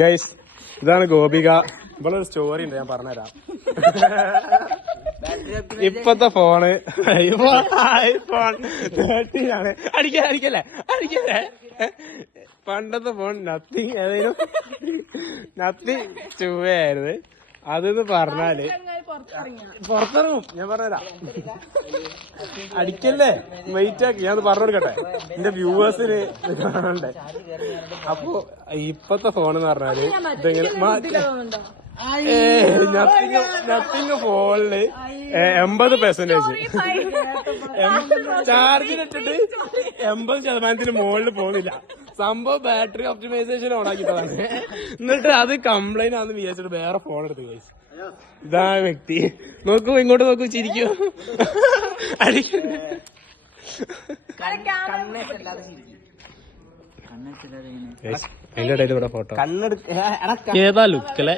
Guys ഇതാണ് ഗോപിക. ഇവിടെ ഒരു സ്റ്റോറി ഉണ്ട്, ഞാൻ പറഞ്ഞുതരാം. ഇപ്പത്തെ ഫോണ് ഐഫോൺ 13 ആണ്. അടിക്കല്ലേ പണ്ടത്തെ ഫോൺ നത്തിങ് ഏതായാലും ചുവയായിരുന്നു. അതെന്ന് പറഞ്ഞാല് പുറത്തിറങ്ങും. ഞാൻ പറഞ്ഞുതരാം, അടിക്കല്ലേ, വെയിറ്റ് ആക്കി. ഞാൻ പറഞ്ഞു കൊടുക്കട്ടെ എന്റെ വ്യൂവേഴ്സിന് കാണണ്ടേ. അപ്പൊ ഇപ്പത്തെ ഫോൺ എന്ന് പറഞ്ഞാല് ഇതെങ്ങനെ നത്തിങ് ഫോണില് 80% ചാർജിലിട്ടിട്ട് 80% മുകളിൽ പോകുന്നില്ല. സംഭവം ബാറ്ററി ഒപ്റ്റിമൈസേഷൻ ഓൺ ആക്കിയതാണ്. എന്നിട്ട് അത് കംപ്ലൈന്റ് ആണെന്ന് വിചാരിച്ചിട്ട് വേറെ ഫോൺ എടുത്ത് കഴിച്ചു. ഇതാ വ്യക്തി. നോക്കൂ, ഇങ്ങോട്ട് നോക്കൂ, ചിരിക്കൂ. അതിന്റെ ഇടയിൽ കൂടെ ഫോട്ടോ ഏതാ ലുക്കല്ലേ.